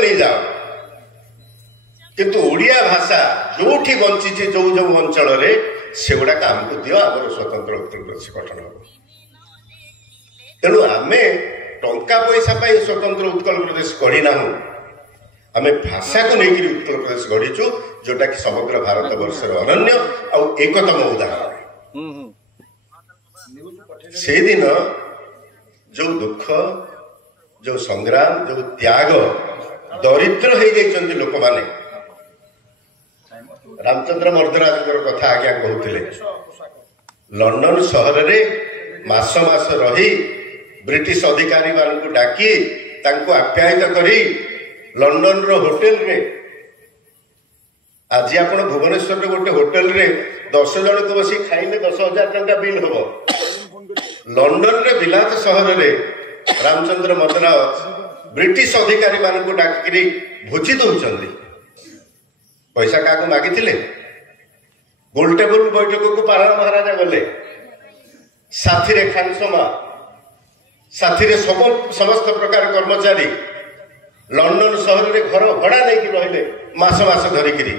नहीं जाओ किंतु ओडिया भाषा जोठी बंची जो जो अंचल से गुड़ाक आमको दियो आम स्वतंत्र उत्कल प्रदेश गठन हम तेणु आम टंका पैसा स्वतंत्र उत्कल प्रदेश गढ़ीना आम भाषा को लेकर उत्कल प्रदेश गढ़ीचु जोटा कि समग्र भारत वर्ष अनन्य आउ एकतम उदाहरण से दिन जो दुख जो संग्राम जो त्याग दरिद्र हो जाइछन्ति लोक माने रामचंद्र मर्दराज कथा आज्ञा कहते लंडन सहर रे मास मास रही ब्रिटिश अधिकारी मानक डाकी तांको आप्यायित करी लंडन रो होटेल रे आज आप भुवनेश्वर गोटे होटेल रे 10 जन को बसी खाइले 10,000 टंका बिल हम लंडन रे बिलात सहर रे रामचंद्र मर्दराज ब्रिटिश अधिकारी मानक डाकी भोजी दौरान पैसा क्या मागिले गोल टेबल बैठक को पारा महाराजा गले साथी रे खानसमा साथी रे समस्त प्रकार कर्मचारी लंडन सहर रे घर भड़ा नहीं रहिले मास मास धरिकी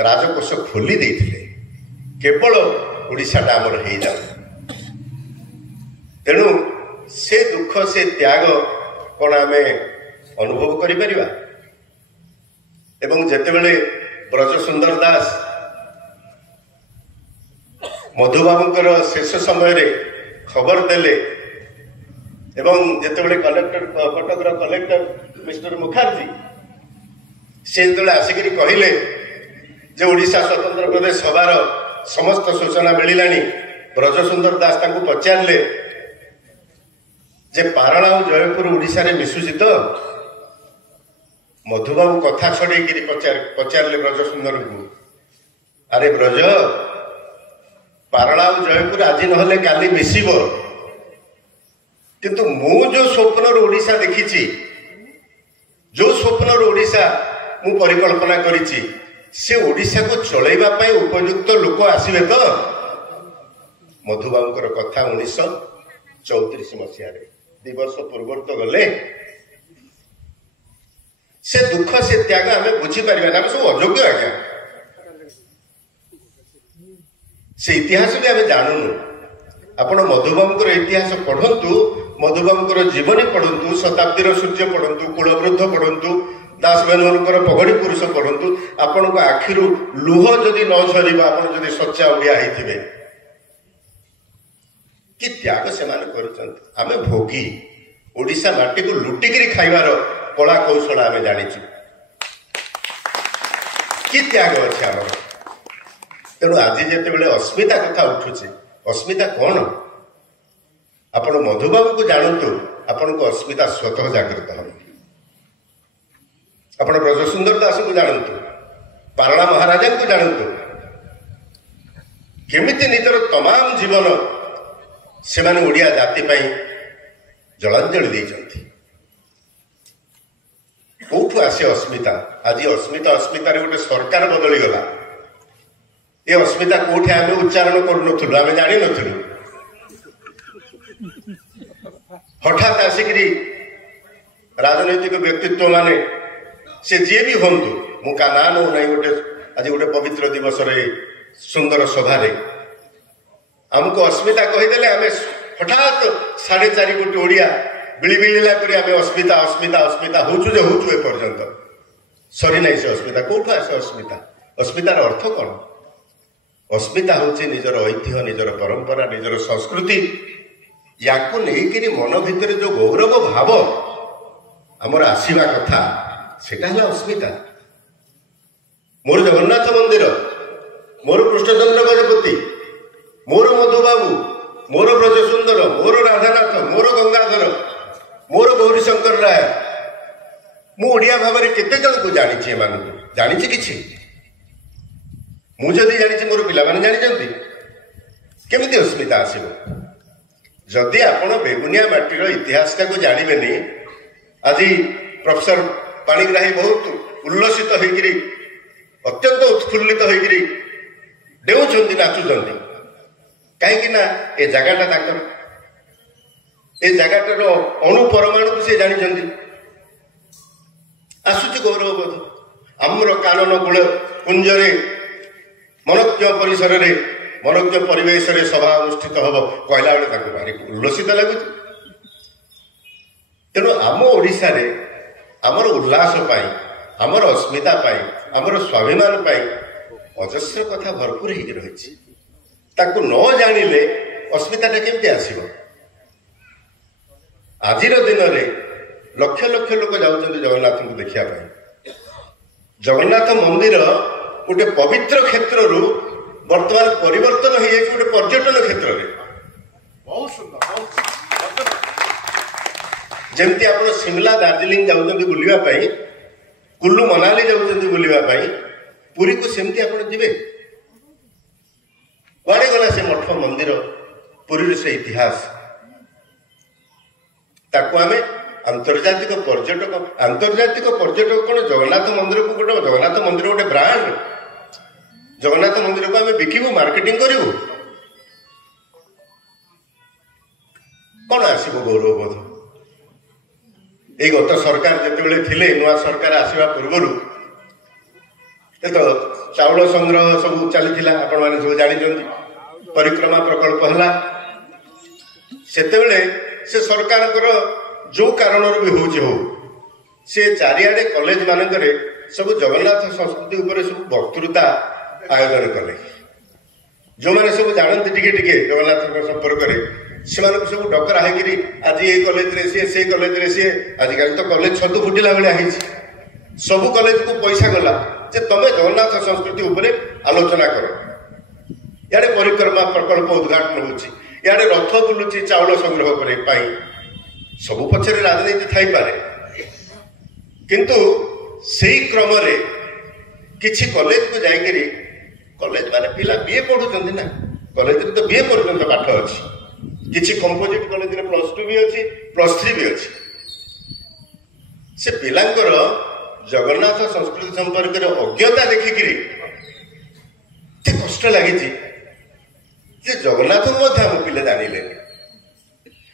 राजकोष खोली देथिले केवल ओडिशाटा आमर हो जाऊ तेणु से दुख से त्याग कौन आम अनुभव करिपरिबा एवं जेतेबेले ब्रज सुंदर दास मधुबाबूंकर शेष समय रे खबर देले एवं जेतेबेले collector Cuttack collector mister Mukherjee से जो आसिक कहले जे ओडिशा स्वतंत्र प्रदेश सभार समस्त सूचना मिलानी ब्रज सुंदर दास तांको पचारे जे पारला और जयपुर ओडिशा रे मिशुची तो मधुबाबू कथा छड़े पचारे ब्रज सुंदर को अरे ब्रज पारला और जयपुर आज नहले काली मिसिब किंतु मु जो स्वप्न ओडिशा देखी जो स्वप्न ओडिशा मु परिकल्पना करिछि से ओडिशा को चलैबा पई उपयुक्त लोक आसीबे तो मधुबाबूंकर कथा 1934 मसीह 2 वर्ष पूर्व तो गले से दुख से त्याग आम बुझीपर आम सब अयोग्य आज्ञा से इतिहास भी आम जानूनु आपण मधुबाबूंकर इतिहास पढ़ंतु मधुबाबूंकर जीवनी पढ़ंतु शताब्दीर सूर्य पढ़ंतु कुलवृद्ध पढ़ंतु दास बेनुकर पगड़ी पुरुष पढ़ंतु आपण आखिरु लुह जदि न झर आप सच्चा ओडिया होइथिबे कि त्याग से आम भोगी ओडिशा माटी को लुटिकी खाइबार कला कौशल आम जाचु कि त्याग अच्छे आम तेणु आज जिते अस्मिता कथा उठुचे अस्मिता कौन आपण मधुबाबू को जानतु आपण को अस्मिता स्वतः जागृत हम आपण ब्रज सुंदर दास को जानतु पारला महाराजा को जानतु केमिति निजर तमाम जीवन से ओडिया जाति जलांजलि देइछन्ति कौठु आसे अस्मिता आज अस्मिता अस्मिता गोटे सरकार बदली गला ये अस्मिता कौटे आम उच्चारण करूँ आम जानी नु हठात आसिक राजनैतिक व्यक्तित्व माने से जी भी हूँ मु का ना नौ ना गोटे आज गोटे पवित्र दिवस सुंदर सभा आमको अस्मिता कहीदेले आम हठात 4.5 कोटी ओडिया बिलिबिला करी आम अस्मिता अस्मिता अस्मिता होचु जे होचु ए पर्यंत सरी नहीं से अस्मिता कौटू आसे अस्मिता अस्मितार अर्थ कौन अस्मिता होची निजर ऐतिह्य निजर परंपरा निजर संस्कृति या मन भितर जो गौरव भाव आमर आसवा कथा सेटा है अस्मिता मोर जगन्नाथ मंदिर मोर कृष्णचंद्र गजपति मोर मधुबाबू मोर ब्रज सुंदर मोर राधानाथ मोर गंगाधर मोर गौरीशंकर राय मु ओडिया भाव में केते जन को जानी जानी किछि मुझे जानी मोर पिला माने जानी केमिति अस्मिता आसीबो जदि आपण बेगुनिया माटीर इतिहास को जानवेनि आज प्रोफेसर पाणिग्राही बहुत उल्लसित होकर अत्यंत उत्फुल्लित होकर डेउछन्ति नाचुछन्ति कहीं ए जगटा ताकर ए जगटार अणु परमाणु को से जानी ଆସୁଛି ଗୌରବବୋଧ। ଆମର କାନନ କୂଳ କୁଞ୍ଜରେ ମନୋଜ୍ଞ ପରିସରରେ ମନୋଜ୍ଞ ପରିବେଶରେ ସଭା ଅନୁଷ୍ଠିତ ହବ କହିଲା ବେଳେ ତାଙ୍କୁ ଭାରି ଉଲ୍ଲସିତ ଲାଗୁଛି। ତେଣୁ ଆମ ଓଡ଼ିଶାରେ ଆମର ଉଲ୍ଲାସ ପାଇଁ, ଆମର ଅସ୍ମିତା ପାଇଁ, ଆମର ସ୍ୱାଭିମାନ ପାଇଁ ଅଜସ୍ର କଥା ଭରପୁର ହେଇକି ରହିଛି। ତାକୁ ନ ଜାଣିଲେ ଅସ୍ମିତାଟା କେମିତି ଆସିବ? ଆଜିର ଦିନରେ ଲକ୍ଷ ଲକ୍ଷ ଲୋକ ଯାଉଛନ୍ତି ଜଗନ୍ନାଥଙ୍କୁ ଦେଖିବା ପାଇଁ। ଜଗନ୍ନାଥ ମନ୍ଦିର ଗୋଟେ ପବିତ୍ର କ୍ଷେତ୍ରରୁ ବର୍ତ୍ତମାନ ପରିବର୍ତ୍ତନ ହେଇଯାଇଛି ଗୋଟେ ପର୍ଯ୍ୟଟନ କ୍ଷେତ୍ରରେ। ବହୁତ ସୁନ୍ଦର। ଯେମିତି ଆପଣ ଶିମଲା ଦାର୍ଜିଲିଂ ଯାଉଛନ୍ତି ବୁଲିବା ପାଇଁ, କୁଲ୍ଲୁ ମନାଲି ଯାଉଛନ୍ତି ବୁଲିବା ପାଇଁ, ପୁରୀକୁ ସେମିତି ଆପଣ ଯିବେ। କୁଆଡ଼େ ଗଲା ସେ ମଠ ମନ୍ଦିର, ପୁରୀର ସେ ଇତିହାସ? ତାକୁ ଆମେ ଆନ୍ତର୍ଜାତିକ ପର୍ଯ୍ୟଟକ କଣ ଜଗନ୍ନାଥ ମନ୍ଦିରକୁ ଜଗନ୍ନାଥ ମନ୍ଦିର ଗୋଟେ ବ୍ରାଣ୍ଡ? ଜଗନ୍ନାଥ ମନ୍ଦିରକୁ ଆମେ ବିକିବୁ, ମାର୍କେଟିଂ କରିବୁ? କଣ ଆସିବ ଗୌରବବୋଧ? ଏଇ ଗତ ସରକାର ଯେତେବେଳେ ଥିଲେ, ନୂଆ ସରକାର ଆସିବା ପୂର୍ବରୁ ତ ଚାଉଳ ସଂଗ୍ରହ ସବୁ ଚାଲିଥିଲା, ଆପଣମାନେ ସବୁ ଜାଣିଛନ୍ତି। ପରିକ୍ରମା ପ୍ରକଳ୍ପ ହେଲା। ସେତେବେଳେ ସେ ସରକାରଙ୍କର ଯୋଉ କାରଣରୁ ବି ହଉଛି ହଉ, ସେ ଚାରିଆଡେ କଲେଜ ମାନଙ୍କରେ ସବୁ ଜଗନ୍ନାଥ ସଂସ୍କୃତି ଉପରେ ସବୁ ବକ୍ତୃତା ଆୟୋଜନ କଲେ। ଯୋଉମାନେ ସବୁ ଜାଣନ୍ତି ଟିକେ ଟିକେ ଜଗନ୍ନାଥଙ୍କ ସମ୍ପର୍କରେ, ସେମାନଙ୍କୁ ସବୁ ଡକରା ହେଇକିରି ଆଜି ଏଇ କଲେଜରେ ସିଏ, ସେଇ କଲେଜରେ ସିଏ। ଆଜିକାଲି ତ କଲେଜ ଛତୁ ଫୁଟିଲା ଭଳିଆ ହେଇଛି। ସବୁ କଲେଜକୁ ପଇସା ଗଲା ଯେ ତମେ ଜଗନ୍ନାଥ ସଂସ୍କୃତି ଉପରେ ଆଲୋଚନା କର। ଇଆଡେ ପରିକ୍ରମା ପ୍ରକଳ୍ପ ଉଦ୍ଘାଟନ ହଉଛି, ଇଆଡେ ରଥ ବୁଲୁଛି ଚାଉଳ ସଂଗ୍ରହ କରିବା ପାଇଁ। ସବୁ ପଛରେ ରାଜନୀତି ଥାଇପାରେ, କିନ୍ତୁ ସେଇ କ୍ରମରେ କିଛି କଲେଜକୁ ଯାଇକିରି, କଲେଜ ମାନେ ପିଲା ବିଏ ପଢୁଛନ୍ତି ନା, କଲେଜରେ ତ ବିଏ ପର୍ଯ୍ୟନ୍ତ ପାଠ ଅଛି। କିଛି କମ୍ପୋଜିଟ୍ କଲେଜରେ +2 ବି ଅଛି, +3 ବି ଅଛି। ସେ ପିଲାଙ୍କର ଜଗନ୍ନାଥ ସଂସ୍କୃତି ସମ୍ପର୍କରେ ଅଜ୍ଞତା ଦେଖିକିରି ଏତେ କଷ୍ଟ ଲାଗିଛି ଯେ ଜଗନ୍ନାଥଙ୍କୁ ମଧ୍ୟ ଆମ ପିଲା ଜାଣିଲେନି।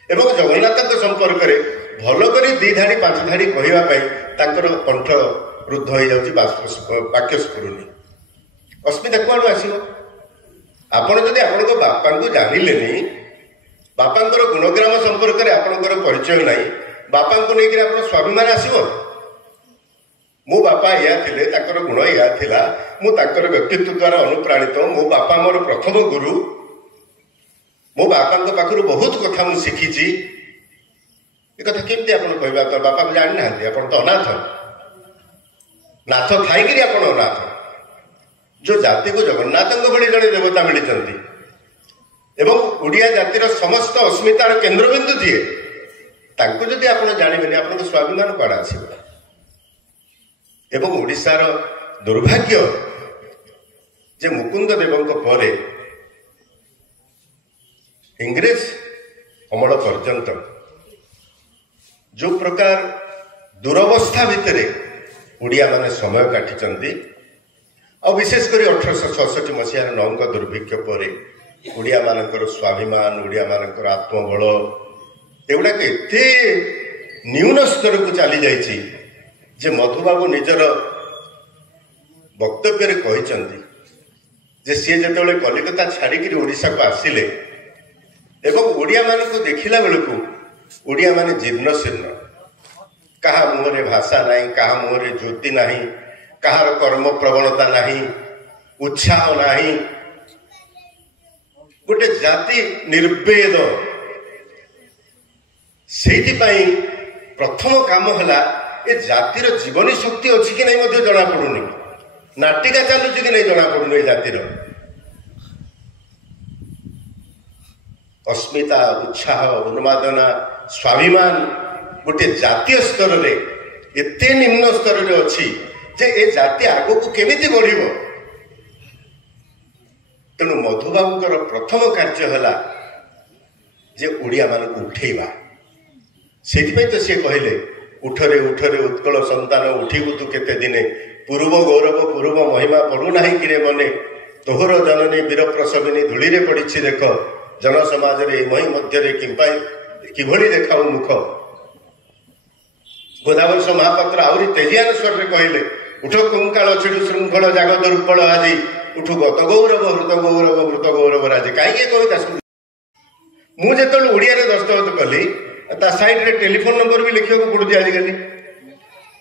ଏବଂ ଜଗନ୍ନାଥଙ୍କ ସମ୍ପର୍କରେ ଭଲ କରି 2 ଧାଡ଼ି 5 ଧାଡ଼ି କହିବା ପାଇଁ ତାଙ୍କର କଣ୍ଠ ରୁଦ୍ଧ ହେଇଯାଉଛି, ବାକ୍ୟ ସ୍ଫୁରୁନି। ଅସ୍ମିତା କୁଆଡୁ ଆସିବ? ଆପଣ ଯଦି ଆପଣଙ୍କ ବାପାଙ୍କୁ ଜାଣିଲେନି, ବାପାଙ୍କର ଗୁଣଗ୍ରାମ ସମ୍ପର୍କରେ ଆପଣଙ୍କର ପରିଚୟ ନାହିଁ, ବାପାଙ୍କୁ ନେଇକରି ଆପଣ ସ୍ୱାଭିମାନ ଆସିବ? ମୋ ବାପା ଏଇଆ ଥିଲେ, ତାଙ୍କର ଗୁଣ ଏଇଆ ଥିଲା, ମୁଁ ତାଙ୍କର ବ୍ୟକ୍ତିତ୍ୱ ଦ୍ୱାରା ଅନୁପ୍ରାଣିତ, ମୋ ବାପା ମୋର ପ୍ରଥମ ଗୁରୁ, ମୋ ବାପାଙ୍କ ପାଖରୁ ବହୁତ କଥା ମୁଁ ଶିଖିଛି। ଏ କଥା କେମିତି ଆପଣ କହିବା? ତ ବାପାକୁ ଜାଣିନାହାନ୍ତି, ଆପଣ ତ ଅନାଥ। ନାଥ ଥାଇକିରି ଆପଣ ଅନାଥ। ଯୋଉ ଜାତିକୁ ଜଗନ୍ନାଥଙ୍କ ଭଳି ଜଣେ ଦେବତା ମିଳିଛନ୍ତି ଏବଂ ଓଡ଼ିଆ ଜାତିର ସମସ୍ତ ଅସ୍ମିତାର କେନ୍ଦ୍ରବିନ୍ଦୁ ଯିଏ, ତାଙ୍କୁ ଯଦି ଆପଣ ଜାଣିବେନି, ଆପଣଙ୍କ ସ୍ୱାଭିମାନ କୁଆଡ଼େ ଆସିବ? ଏବଂ ଓଡ଼ିଶାର ଦୁର୍ଭାଗ୍ୟ ଯେ ମୁକୁନ୍ଦ ଦେବଙ୍କ ପରେ ଇଂରେଜ ଅମଳ ପର୍ଯ୍ୟନ୍ତ ଯୋଉ ପ୍ରକାର ଦୁରବସ୍ଥା ଭିତରେ ଓଡ଼ିଆ ମାନେ ସମୟ କାଟିଛନ୍ତି, ଆଉ ବିଶେଷ କରି 1866 ମସିହାର ନଅଙ୍କ ଦୁର୍ଭିକ୍ଷ ପରେ ଓଡ଼ିଆ ମାନଙ୍କର ସ୍ୱାଭିମାନ, ଓଡ଼ିଆ ମାନଙ୍କର ଆତ୍ମବଳ ଏଗୁଡ଼ାକ ଏତେ ନ୍ୟୁନ ସ୍ତରକୁ ଚାଲି ଯାଇଛି ଯେ ମଧୁବାବୁ ନିଜର ବକ୍ତବ୍ୟରେ କହିଛନ୍ତି ଯେ ସିଏ ଯେତେବେଳେ କଲିକତା ଛାଡ଼ିକିରି ଓଡ଼ିଶାକୁ ଆସିଲେ ଏବଂ ଓଡ଼ିଆ ମାନଙ୍କୁ ଦେଖିଲା ବେଳକୁ ଓଡ଼ିଆ ମାନେ ଜୀର୍ଣ୍ଣ ଶୀର୍ଣ୍ଣ, କାହା ମୁହଁରେ ଭାଷା ନାହିଁ, କାହା ମୁହଁରେ ଜ୍ୟୋତି ନାହିଁ, କାହାର କର୍ମ ପ୍ରବଣତା ନାହିଁ, ଉତ୍ସାହ ନାହିଁ, ଗୋଟେ ଜାତି ନିର୍ବେଦ। ସେଇଥିପାଇଁ ପ୍ରଥମ କାମ ହେଲା ଏ ଜାତିର ଜୀବନୀ ଶକ୍ତି ଅଛି କି ନାହିଁ ମଧ୍ୟ ଜଣାପଡୁନି, ନାଟିକା ଚାଲୁଛି କି ନାହିଁ ଜଣାପଡୁନି। ଏ ଜାତିର ଅସ୍ମିତା, ଉତ୍ସାହ, ଉନ୍ମାଦନା, ସ୍ୱାଭିମାନ ଗୋଟେ ଜାତୀୟ ସ୍ତରରେ ଏତେ ନିମ୍ନ ସ୍ତରରେ ଅଛି ଯେ ଏ ଜାତି ଆଗକୁ କେମିତି ବଢିବ? ତେଣୁ ମଧୁବାବୁଙ୍କର ପ୍ରଥମ କାର୍ଯ୍ୟ ହେଲା ଯେ ଓଡ଼ିଆ ମାନଙ୍କୁ ଉଠେଇବା। ସେଇଥିପାଇଁ ତ ସିଏ କହିଲେ, ଉଠରେ ଉଠରେ ଉତ୍କଳ ସନ୍ତାନ, ଉଠିବୁ ତୁ କେତେ ଦିନେ, ପୂର୍ବ ଗୌରବ ପୂର୍ବ ମହିମା ପଡୁନାହିଁ କିରେ ମନେ, ତୋହର ଜନନୀ ବୀର ପ୍ରସବିନୀ ଧୂଳିରେ ପଡ଼ିଛି ଦେଖ, ଜନସମାଜରେ ମହି ମଧ୍ୟରେ କିଭଳି ଦେଖାଉ ମୁଖ। गोदावंश महापात्र आहरी तेजियान स्वर में कहले उठ कुंकाल छिड़ु श्रृंखल जाग दुर्बल आदि उठु गत गौरव हृत गौरव राजे कहीं कविता मुझे ओडिया दस्तखत कली ता साइड रे टेलीफोन नंबर भी लिखा पड़ुଛି आजिकल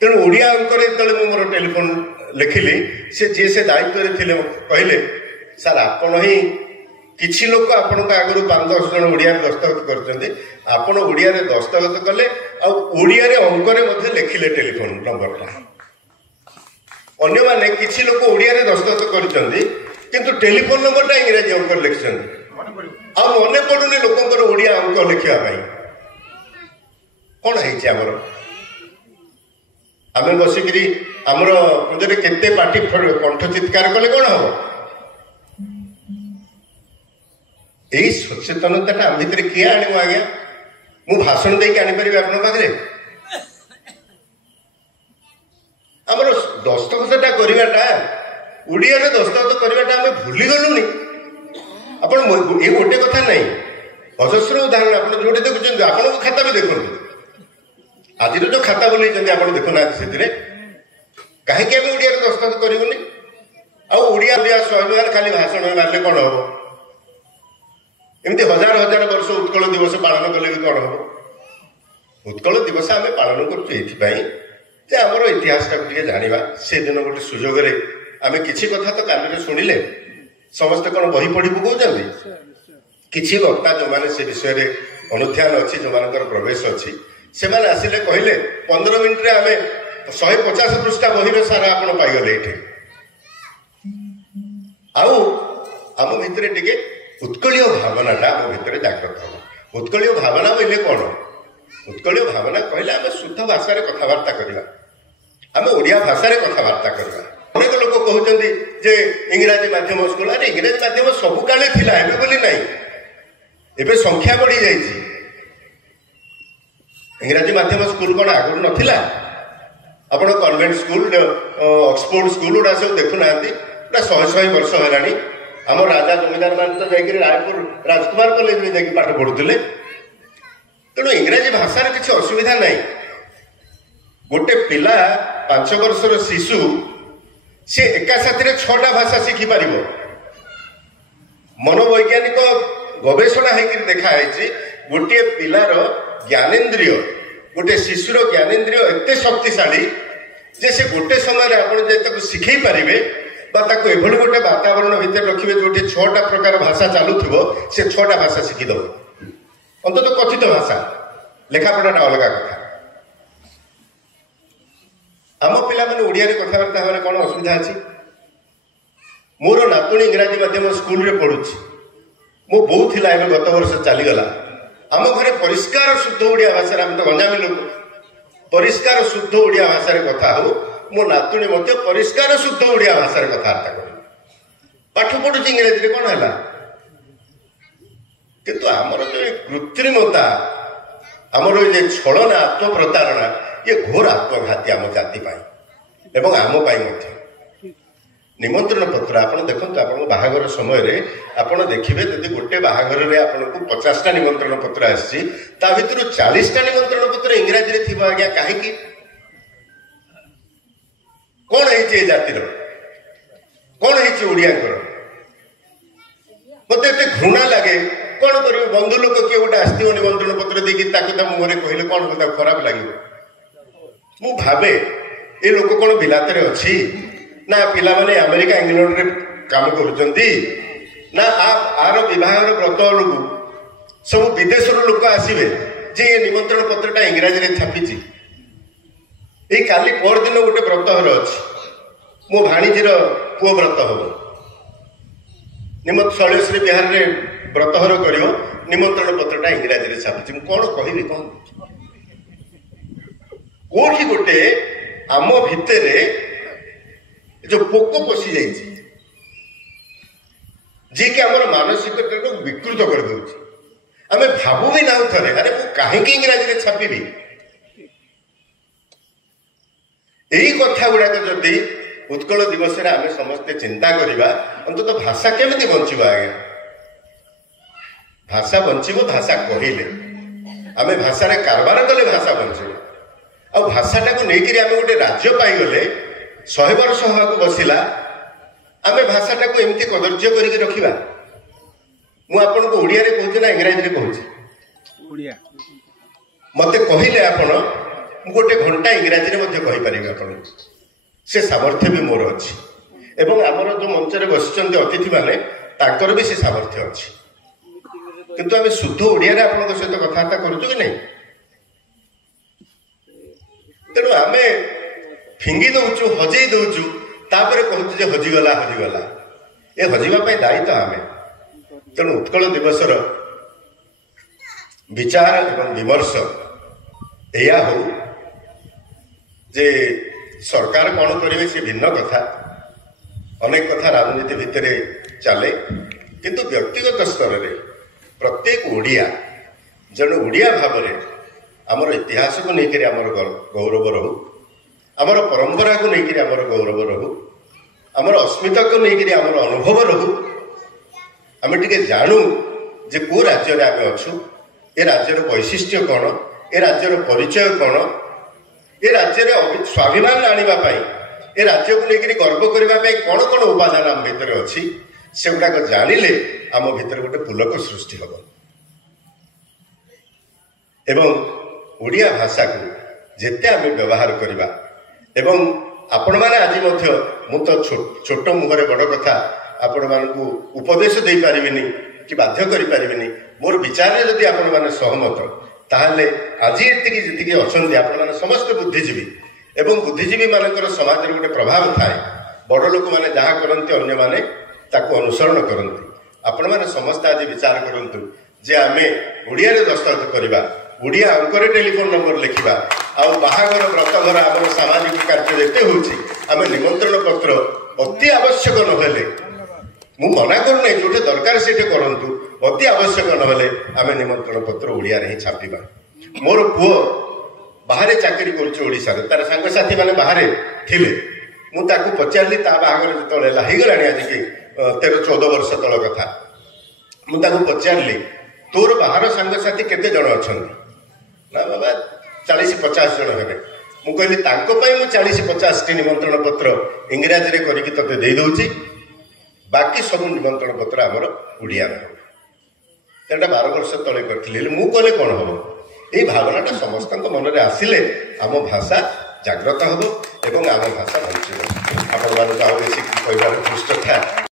तेणु ओडिया अंकरे जो मोर टेलीफोन लिखिली से दायित्व थे कहले सर आपण ही किछि लोक आपण आगु 5-10 जन ओडिया दस्तखत करते आपण ओडिया दस्तखत कले ओडिया अंकरे लिखिले टेलीफोन नंबरटा अन्य माने किछि लोक ओडिया दस्तखत करछन्ती किंतु टेलीफोन नंबरटा इंग्रजी अंक लिखछन्ती आ मने पडुनी लोकंकर ओडिया अंक लिखिया पाई कौन है आमर आम बसिकी आमर पूजरे केते पार्टी कंठ चित्कार कले कौन हम यही सचेतनता आम भर किए आनू आज्ञा मु भाषण देकी आनीपारि आप पाखे आमर दस्तखतटा करवाटा ओडिया दस्तखत करवाटा आम भूलीगलुनी आप ये गोटे कथा नहीं अजस्र उदाहरण आप जो देखुं आपन खाता भी देखते आज जो खाता बोलते आप देखुना से कहीं ओडिया दस्तखत करूनी आड़िया स्वाभिमान खाली भाषण मारे कौन हम एमती हजार हजार वर्ष उत्कल दिवस पालन कले भी कौन हम उत्कल दिवस आम पालन करमर इतिहास टाइम जाना से दिन गोटे सुजोग आम कि कथा तो कान शुणिले समस्ते कौन बही पढ़ी पकाउछन्ति किछि वक्ता जो माने से विषय रे अनुध्यान अच्छी जो मानकर प्रवेश अच्छी से माने आसिले कहले 15 मिनिट रे आमे 150 पृष्ठा बही सारा आपण पाइगले एठे आउ आम भितरे टिके उत्कलीय भावनाटा आम भितरे जागृत हो उत्कलीय भावना बोले कौन उत्कलीय भावना कहले आम शुद्ध भाषा रे कथबार्ता करबा आम ओडिया भाषा रे कथबार्ता करबा अनेक लोक कहते जे इंग्राजी माध्यम स्कूल अरे इंग्राजी माध्यम सबु काले थिला एबे बोली नहीं एबे संख्या बढ़ी जाइए इंग्राजी माध्यम स्कूल कौन आगुरी नथिला आपण कन्वेंट स्कूल ऑक्सफोर्ड स्कूल गुड़ा सब देखुना पूरा 100 वर्ष है आम राजा जमीदार मान तो जाकर रायपुर राजकुमार कॉलेज में जाकर पाठ पढ़ुले तेणु इंग्राजी भाषा किसी असुविधा नहीं गोटे पिला 5 वर्षर शिशु सी एका साथी 6टा भाषा शिखिपार मनोवैज्ञानिक गवेषणा होकर देखाई गोटे पिलार ज्ञानेन्द्रिय गोटे शिशुर ज्ञानेन्द्रिय एत शक्तिशाली जे से गोटे समय आप शिखई पारे एभली गोटे वातावरण भितर रखिए जो 6टा प्रकार भाषा चलु से 6टा भाषा शिखिदेव अंतत कथित भाषा लेखापढ़ाटा अलग कथा आम पिला मैंने ओडिया कथबार्ता हमारे कौन असुविधा अच्छी मोर नातुणी इंग्राजी माध्यम स्कूल रे पढ़ुची मो बो थिला एबे गत वर्ष चलीगला आम घरे परिष्कार शुद्ध ओडिया भाषा आम तो गंजामी लोक परिष्कार शुद्ध ओडिया भाषा कथा हो मो नातुणी मध्य परिष्कार शुद्ध ओडिया भाषा कथबार्ता कर पाठ पढ़ुची इंग्राजी कौन है किंतु आमर जो कृत्रिमता आमर ये छलना आत्म प्रतारणा ये घोर आत्मघाती आम जाति एवं आम निमंत्रण पत्र आपड़ देखो आप बाहागर समय आपड़ देखिए जब गोटे बाहागर में आपको 50टा निमंत्रण पत्र आसी भर 40टा निमंत्रण पत्र इंग्राजी थी आज्ञा कहीं कौन है जातिर कौन है ओडिया मत एत घृणा लगे कौन कर बंधु लोक किए गोटे आसो निमंत्रण पत्र देखिए मुहर कहले कौन खराब लगे मु भावे ये लोक कौन बिलाते अच्छी ना पिला माने अमेरिका इंग्लैंड रे काम करुचंती ना आर विवाहर व्रत लोक सब विदेश लोक आसवे जे ये निमंत्रण पत्रटा इंग्राजी रे छापी ये काली पर दिन गोटे व्रतहर अच्छी मो भाणीजीर पुओ व्रत हम निमंत्रण शैलेश्वरी बिहार रे व्रतहर कर निमंत्रण पत्रटा इंग्राजी रे छापी कौन कहबी कौन कोठी गोटे आम भितर जो पोक पशि जा जी कि आमर मानसिकता को विकृत कर दउछि आमे भाबु भी ना थरे अरे मु काहे कि इंग्रजी रे छापीबी एही कथा गुडा जदि उत्कल दिवस रे आमे समस्ते चिंता करिबा अंतत भाषा केमिति बंचिबा आगे भाषा बंचिबो भाषा कहिले आमे भाषा रे कारबार कले भाषा बंचिबो ଆଉ ଭାଷାଟା को ନେଇକିରି ଆମେ ଗୋଟେ ରାଜ୍ୟ ପାଇଗଲେ 100 ବର୍ଷ ହବାକୁ ବସିଲା ଆମେ ଭାଷାଟା को ଏମିତି କଦର୍ଯ୍ୟ କରିକି ରଖିବା। ମୁଁ ଆପଣଙ୍କୁ ଓଡ଼ିଆରେ କହୁଛି ନା ଇଂରାଜୀରେ କହୁଛି? ଓଡ଼ିଆ। ମତେ କହିଲେ ଆପଣ ମୁଁ ଗୋଟେ ଘଣ୍ଟା ଇଂରାଜୀରେ ମଧ୍ୟ କହିପାରିବି ଆପଣଙ୍କୁ। ସେ ସାମର୍ଥ୍ୟ ବି ମୋର ଅଛି ଏବଂ ଆମର ଯୋଉ ମଞ୍ଚରେ ବସିଛନ୍ତି ଅତିଥି ମାନେ ତାଙ୍କର ବି ସେ ସାମର୍ଥ୍ୟ ଅଛି। କିନ୍ତୁ ଆମେ ଶୁଦ୍ଧ ଓଡ଼ିଆରେ ଆପଣଙ୍କ ସହିତ କଥାବାର୍ତ୍ତା କରୁଛୁ କି ନାହିଁ? ତେଣୁ ଆମେ ଫିଙ୍ଗି ଦଉଛୁ, ହଜେଇ ଦଉଛୁ, ତାପରେ କହୁଛୁ ଯେ ହଜିଗଲା ହଜିଗଲା। ଏ ହଜିବା ପାଇଁ ଦାୟୀ ତ ଆମେ। ତେଣୁ ଉତ୍କଳ ଦିବସର ବିଚାର ଏବଂ ବିମର୍ଶ ଏଇଆ ହଉ ଯେ ସରକାର କ'ଣ କରିବେ ସେ ଭିନ୍ନ କଥା, ଅନେକ କଥା ରାଜନୀତି ଭିତରେ ଚାଲେ, କିନ୍ତୁ ବ୍ୟକ୍ତିଗତ ସ୍ତରରେ ପ୍ରତ୍ୟେକ ଓଡ଼ିଆ ଜଣେ ଓଡ଼ିଆ ଭାବରେ ଆମର ଇତିହାସକୁ ନେଇକରି ଆମର ଗୌରବ ରହୁ, ଆମର ପରମ୍ପରାକୁ ନେଇକରି ଆମର ଗୌରବ ରହୁ, ଆମର ଅସ୍ମିତାକୁ ନେଇକରି ଆମର ଅନୁଭବ ରହୁ। ଆମେ ଟିକେ ଜାଣୁ ଯେ କେଉଁ ରାଜ୍ୟରେ ଆମେ ଅଛୁ, ଏ ରାଜ୍ୟର ବୈଶିଷ୍ଟ୍ୟ କ'ଣ, ଏ ରାଜ୍ୟର ପରିଚୟ କ'ଣ, ଏ ରାଜ୍ୟରେ ସ୍ୱାଭିମାନ ଆଣିବା ପାଇଁ, ଏ ରାଜ୍ୟକୁ ନେଇକରି ଗର୍ବ କରିବା ପାଇଁ କ'ଣ କ'ଣ ଉପାଦାନ ଆମ ଭିତରେ ଅଛି, ସେଗୁଡ଼ାକ ଜାଣିଲେ ଆମ ଭିତରେ ଗୋଟେ ପୁଲକ ସୃଷ୍ଟି ହେବ। ଏବଂ ଓଡ଼ିଆ ଭାଷାକୁ ଯେତେ ଆମେ ବ୍ୟବହାର କରିବା ଏବଂ ଆପଣମାନେ ଆଜି ମଧ୍ୟ, ମୁଁ ତ ଛୋଟ ମୁହଁରେ ବଡ଼ କଥା ଆପଣମାନଙ୍କୁ ଉପଦେଶ ଦେଇପାରିବିନି କି ବାଧ୍ୟ କରିପାରିବିନି, ମୋର ବିଚାରରେ ଯଦି ଆପଣମାନେ ସହମତ ତାହେଲେ ଆଜି ଯେତିକି ଅଛନ୍ତି ଆପଣମାନେ ସମସ୍ତେ ବୁଦ୍ଧିଜୀବୀ ଏବଂ ବୁଦ୍ଧିଜୀବୀ ମାନଙ୍କର ସମାଜରେ ଗୋଟେ ପ୍ରଭାବ ଥାଏ। ବଡ଼ ଲୋକମାନେ ଯାହା କରନ୍ତି ଅନ୍ୟମାନେ ତାକୁ ଅନୁସରଣ କରନ୍ତି। ଆପଣମାନେ ସମସ୍ତେ ଆଜି ବିଚାର କରନ୍ତୁ ଯେ ଆମେ ଓଡ଼ିଆରେ ଦସ୍ତଖତ କରିବା, ଓଡ଼ିଆ ଅଙ୍କରେ ଟେଲିଫୋନ ନମ୍ବର ଲେଖିବା, ଆଉ ବାହାଘର ବ୍ରତଘର ଆମର ସାମାଜିକ କାର୍ଯ୍ୟ ଯେତେ ହେଉଛି ଆମେ ନିମନ୍ତ୍ରଣ ପତ୍ର ଅତି ଆବଶ୍ୟକ ନହେଲେ, ମୁଁ ମନା କରୁନାହିଁ, ଯୋଉଠି ଦରକାର ସେଠି କରନ୍ତୁ, ଅତି ଆବଶ୍ୟକ ନହେଲେ ଆମେ ନିମନ୍ତ୍ରଣ ପତ୍ର ଓଡ଼ିଆରେ ହିଁ ଛାପିବା। ମୋର ପୁଅ ବାହାରେ ଚାକିରି କରୁଛି ଓଡ଼ିଶାରେ, ତାର ସାଙ୍ଗସାଥି ମାନେ ବାହାରେ ଥିଲେ, ମୁଁ ତାକୁ ପଚାରିଲି ତା ବାହାଘର ଯେତେବେଳେ ହେଲା, ହେଇଗଲାଣି ଆଜିକି 13-14 ବର୍ଷ ତଳ କଥା, ମୁଁ ତାକୁ ପଚାରିଲି ତୋର ବାହାର ସାଙ୍ଗସାଥି କେତେ ଜଣ ଅଛନ୍ତି? ନା ବାବା 40-50 ଜଣ ହେବେ। ମୁଁ କହିଲି ତାଙ୍କ ପାଇଁ ମୁଁ 40-50ଟି ନିମନ୍ତ୍ରଣ ପତ୍ର ଇଂରାଜୀରେ କରିକି ତତେ ଦେଇଦେଉଛି, ବାକି ସବୁ ନିମନ୍ତ୍ରଣ ପତ୍ର ଆମର ଓଡ଼ିଆରେ ହେବ। ଏଇଟା 12 ବର୍ଷ ତଳେ କରିଥିଲି, ହେଲେ ମୁଁ କଲେ କ'ଣ ହବ? এই ଭାବନାଟା ସମସ୍ତଙ୍କ ମନରେ ଆସିଲେ ଆମ ଭାଷା ଜାଗ୍ରତ ହେବ ଏବଂ ଆମ ଭାଷା ବଞ୍ଚିବ। ଆପଣମାନଙ୍କୁ ଆଉ ବେଶୀ କହିବାର ପୃଷ୍ଠ ଥାଏ।